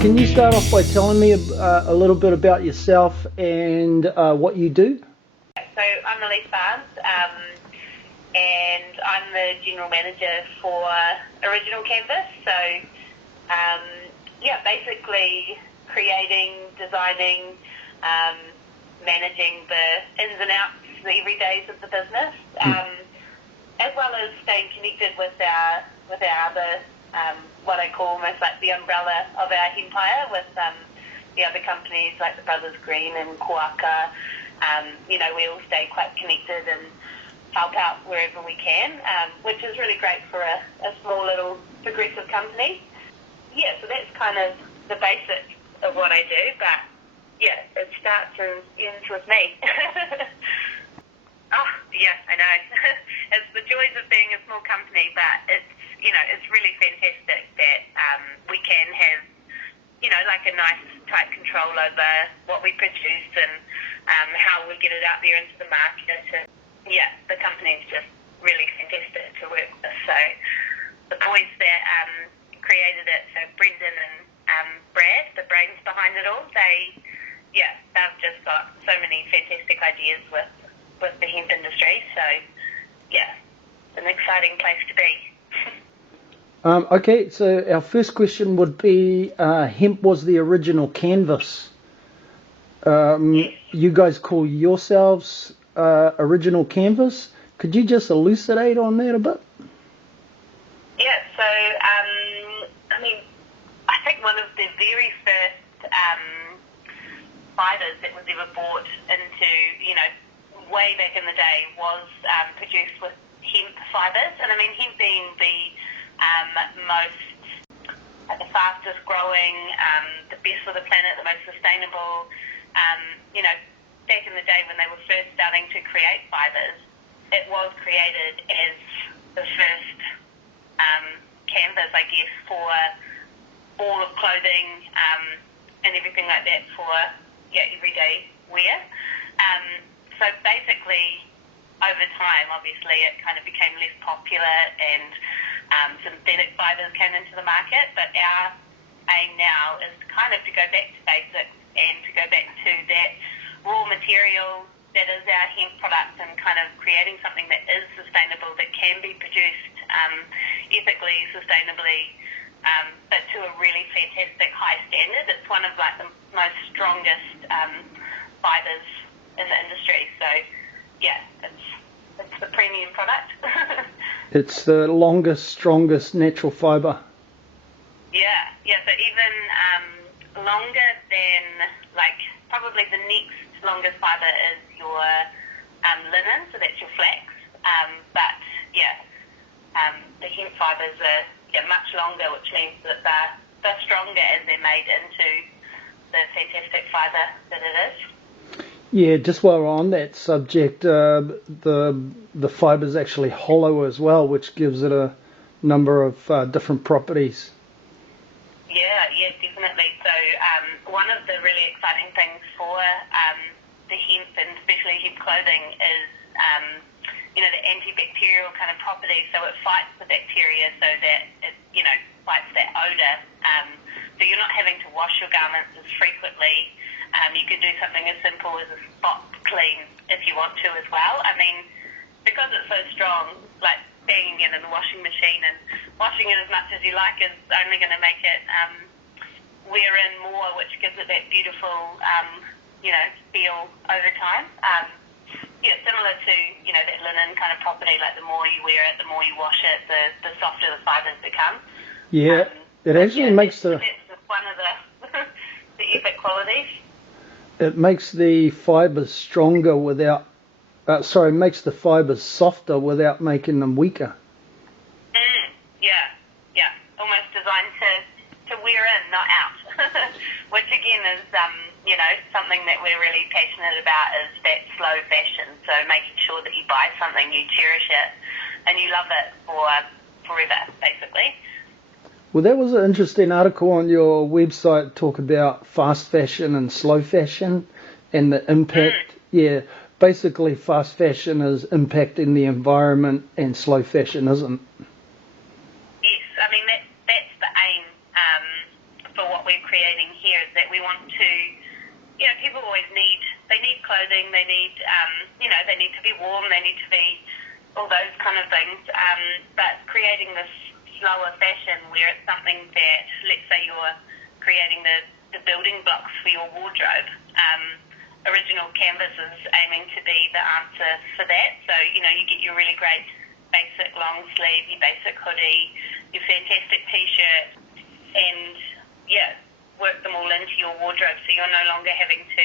Can you start off by telling me a little bit about yourself and what you do? So I'm Elise, and I'm the General Manager for Original Canvas. So basically creating, designing, managing the ins and outs, the everydays of the business, as well as staying connected with our other, what I call almost like the umbrella of our empire, with the other companies like the Brothers Green and Kuaka. We all stay quite connected and help out wherever we can, which is really great for a small little progressive company. Yeah, so that's kind of the basics of what I do, but yeah, it starts and ends with me. Oh, yeah, I know. It's the joys of being a small company, but it's really fantastic that we can have, like a nice tight control over what we produce and how we get it out there into the market. And yeah, the company's just really fantastic to work with. So the boys that created it, so Brendan and Brad, the brains behind it all, they've just got so many fantastic ideas with the hemp industry. So yeah, it's an exciting place to be. Okay, so our first question would be, hemp was the original canvas. Yes. You guys call yourselves original canvas. Could you just elucidate on that a bit? Yeah, so I think one of the very first fibres that was ever bought into, way back in the day was produced with hemp fibres. And hemp being the fastest growing, the best for the planet, the most sustainable. Back in the day when they were first starting to create fibres, it was created as the first canvas, I guess, for all of clothing and everything like that for everyday wear. So basically, over time, obviously, it kind of became less popular and synthetic fibres came into the market, but our aim now is kind of to go back to basics and to go back to that raw material that is our hemp product and kind of creating something that is sustainable, that can be produced ethically, sustainably, but to a really fantastic high standard. It's one of the most strongest fibres in the industry. So yeah, it's the premium product. It's the longest, strongest natural fibre. Yeah. So even longer than, probably the next longest fibre is your linen, so that's your flax. But the hemp fibres are much longer, which means that they're stronger as they're made into the fantastic fibre that it is. Yeah, just while we're on that subject, the fibre is actually hollow as well, which gives it a number of different properties. Yeah, definitely. So one of the really exciting things for the hemp, and especially hemp clothing, is the antibacterial kind of property. So it fights the bacteria, so that it fights that odour. So you're not having to wash your garments as frequently. You could do something as simple as a spot clean if you want to as well. Because it's so strong, banging it in the washing machine and washing it as much as you like is only going to make it wear in more, which gives it that beautiful, feel over time. Similar to, that linen kind of property, the more you wear it, the more you wash it, the softer the fibres become. Yeah, it actually makes that's one of the epic qualities. It makes the fibres stronger without, makes the fibres softer without making them weaker. Yeah. Almost designed to wear in, not out. Which again is, something that we're really passionate about, is that slow fashion. So making sure that you buy something, you cherish it, and you love it for forever, basically. Well, that was an interesting article on your website, talk about fast fashion and slow fashion and the impact. Yeah, basically fast fashion is impacting the environment and slow fashion isn't. Yes, that's the aim for what we're creating here is that we want to, people always need clothing, they need, they need to be warm, they need to be all those kind of things, but creating this slower fashion where it's something that, let's say you're creating the building blocks for your wardrobe, original canvas is aiming to be the answer for that. So, you get your really great basic long sleeve, your basic hoodie, your fantastic t-shirt, and, work them all into your wardrobe so you're no longer having to,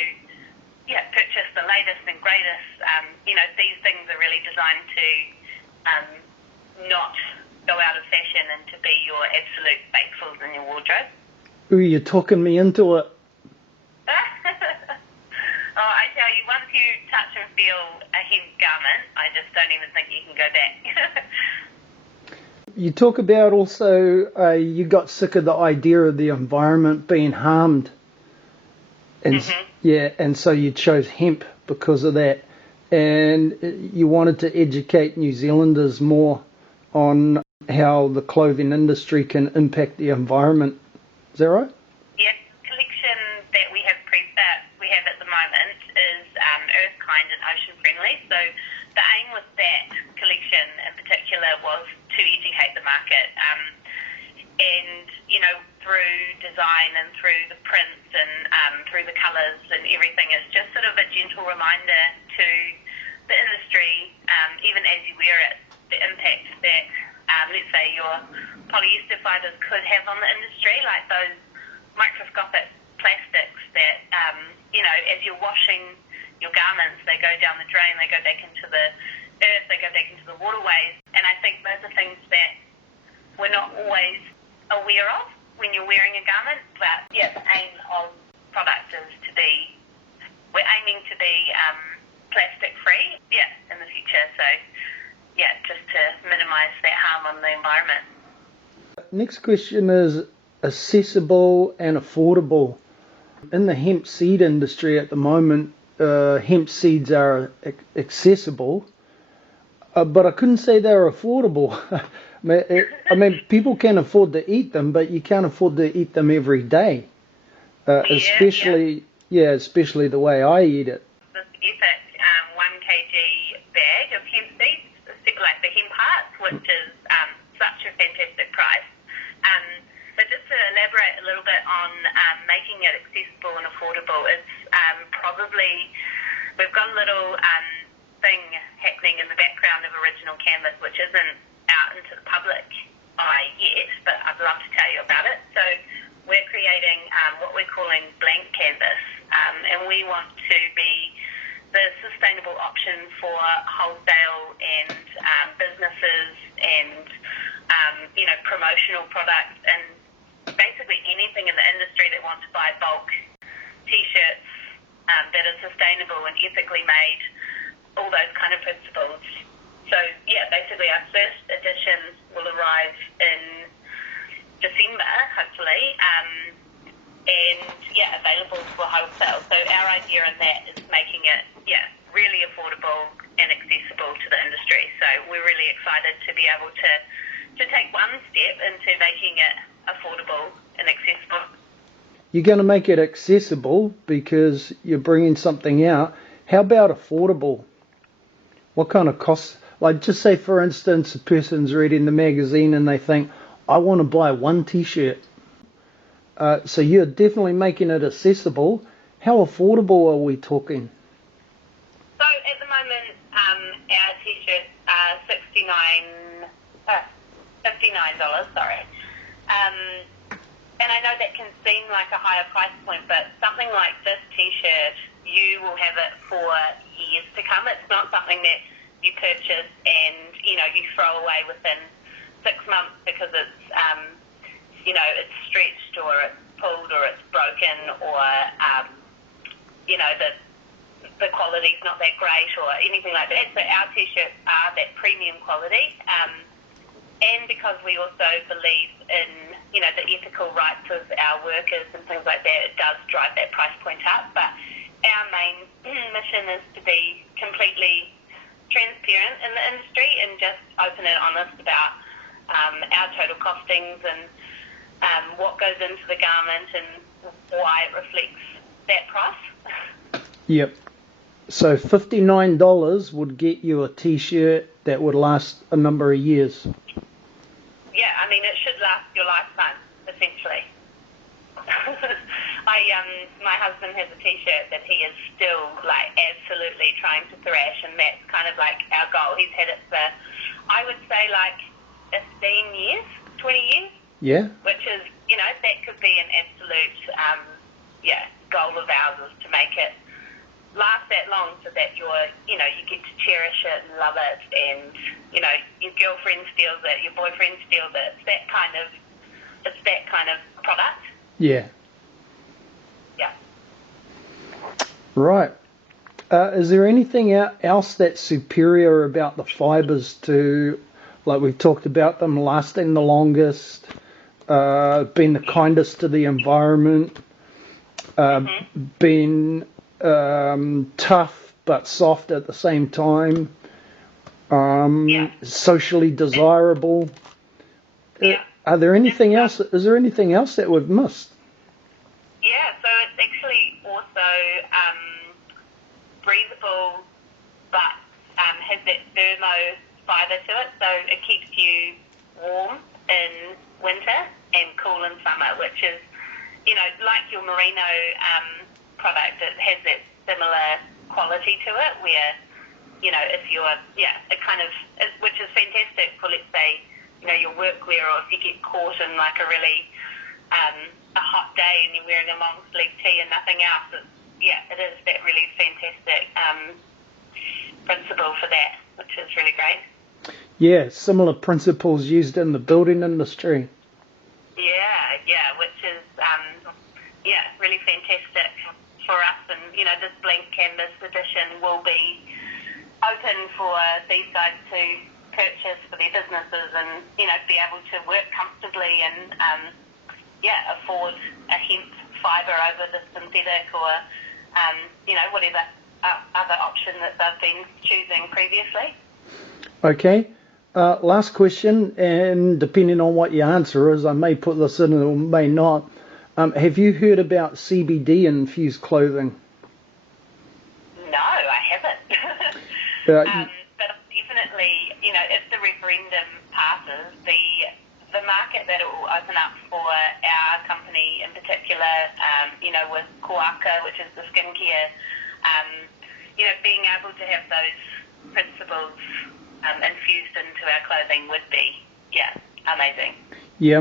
purchase the latest and greatest. These things are really designed to not go out of fashion and to be your absolute faithfuls in your wardrobe. Ooh, you're talking me into it. Oh, I tell you, once you touch and feel a hemp garment, I just don't even think you can go back. You talk about also you got sick of the idea of the environment being harmed. And and so you chose hemp because of that. And you wanted to educate New Zealanders more on how the clothing industry can impact the environment. Is that right? Yes, the collection that we have at the moment is earth kind and ocean friendly. So the aim with that collection in particular was to educate the market. And, through design and through the prints and through the colours and everything, it's just sort of a gentle reminder to the industry, even as you wear it, the impact that, let's say, your polyester fibres could have on the industry, like those microscopic plastics that, as you're washing your garments, they go down the drain, they go back into the earth, they go back into the waterways. And I think those are things that we're not always aware of when you're wearing a garment. But, the aim of product is we're aiming to be plastic-free, in the future. So, just to minimise that harm on the environment. Next question is accessible and affordable. In the hemp seed industry at the moment, hemp seeds are accessible, but I couldn't say they're affordable. I mean, people can afford to eat them, but you can't afford to eat them every day, especially the way I eat it. This epic 1 kg bag of hemp seeds, like the hemp hearts, which is such a fantastic price. But just to elaborate a little bit on making it accessible and affordable, it's probably, we've got a little thing happening in the background of Original Canvas, which isn't out into the public eye yet, but I'd love to tell you about it. So we're creating what we're calling blank canvas, and we want to be the sustainable option for wholesale and businesses and, promotional products and basically anything in the industry that wants to buy bulk t-shirts that are sustainable and ethically made, all those kind of principles. So, basically our first edition will arrive in December, hopefully, and, available for wholesale. So our idea in that is making it, really affordable and accessible to the industry. So we're really excited to be able to take one step into making it affordable and accessible. You're going to make it accessible because you're bringing something out. How about affordable? What kind of costs? Like, just say, for instance, a person's reading the magazine and they think, I want to buy one t-shirt. So you're definitely making it accessible. How affordable are we talking? So at the moment, our t-shirts are $59, sorry. And I know that can seem like a higher price point, but something like this t-shirt, you will have it for years to come. It's not something that you purchase and, you throw away within 6 months because it's, it's stretched or it's pulled or it's broken or, the quality's not that great or anything like that. So our t-shirts are that premium quality. And because we also believe in, the ethical rights of our workers and things like that, it does drive that price point up. But our main mission is to be completely transparent in the industry and just open and honest about our total costings and what goes into the garment and why it reflects that price. Yep. So $59 would get you a T-shirt that would last a number of years. Yeah, I mean, it should last your lifetime, essentially. My husband has a T-shirt that he is still, like, absolutely trying to thrash, and that's kind of like our goal. He's had it for, I would say, like, 15 years, 20 years. Yeah. Which is, you know, that could be an absolute, goal of ours, is to make it last that long so that you're, you know, you get to cherish it and love it, and, you know, your girlfriend steals it, your boyfriend steals it. It's that kind of product. Yeah. Yeah. Right. Is there anything else that's superior about the fibres to, like we've talked about them lasting the longest, being the kindest to the environment, being tough but soft at the same time, socially desirable? Yeah. Are there anything else? Is there anything else that we've missed? Yeah, so it's actually also breathable, but has that thermo fibre to it, so it keeps you warm in winter and cool in summer, which is, you know, like your merino product. It has that similar quality to it, where, you know, if you're, it kind of, which is fantastic for, let's say, you know, your workwear, or if you get caught in like a really a hot day and you're wearing a long sleeve tee and nothing else. It is that really fantastic principle for that, which is really great. Yeah, similar principles used in the building industry. Yeah, which is really fantastic for us. And, you know, this blank canvas edition will be open for these guys to purchase for their businesses, and, you know, be able to work comfortably and afford a hemp fibre over the synthetic, or you know, whatever other option that they've been choosing previously. Okay. Last question, and depending on what your answer is, I may put this in or may not. Have you heard about CBD infused clothing? No, I haven't. But definitely, you know, if the referendum passes, the market that it will open up for our company in particular, you know, with Koaka, which is the skincare, you know, being able to have those principles infused into our clothing would be, amazing. Yeah,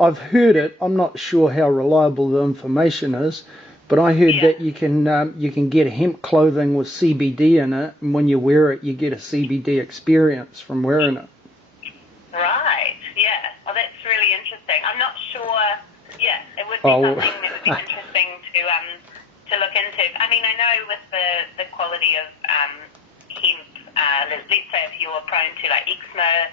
I've heard it. I'm not sure how reliable the information is, but I heard that you can get hemp clothing with CBD in it, and when you wear it, you get a CBD experience from wearing it. Right. Yeah. Well, that's really interesting. I'm not sure. Yeah, it would be something that would be interesting to look into. I mean, I know with the quality of hemp, let's say if you're prone to like eczema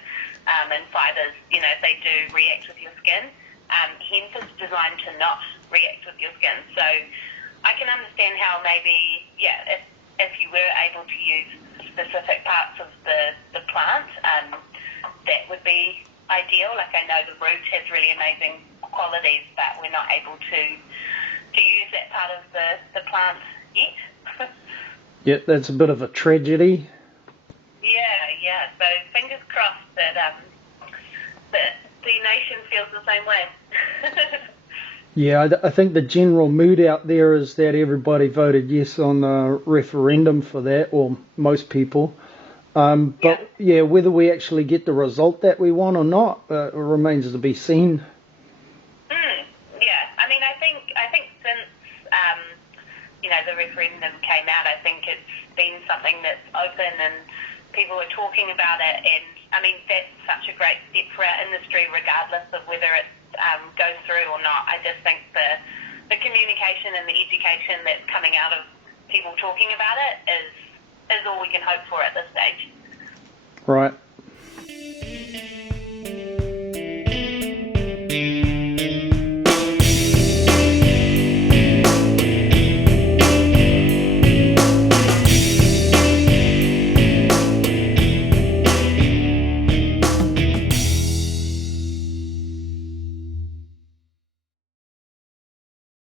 and fibres, you know, if they do react with your skin, hemp is designed to not react with your skin. So I can understand how maybe, if you were able to use specific parts of the plant, that would be ideal. Like, I know the root has really amazing qualities, but we're not able to use that part of the plant yet. Yeah, that's a bit of a tragedy. Yeah. So fingers crossed that the nation feels the same way. Yeah, I think the general mood out there is that everybody voted yes on the referendum for that, or most people. But whether we actually get the result that we want or not remains to be seen. Yeah, I mean, I think since you know, the referendum came out, I think it's been something that's open and people are talking about it, and I mean, that's such a great step for our industry, regardless of whether it goes through or not. I just think the communication and the education that's coming out of people talking about it is all we can hope for at this stage. Right.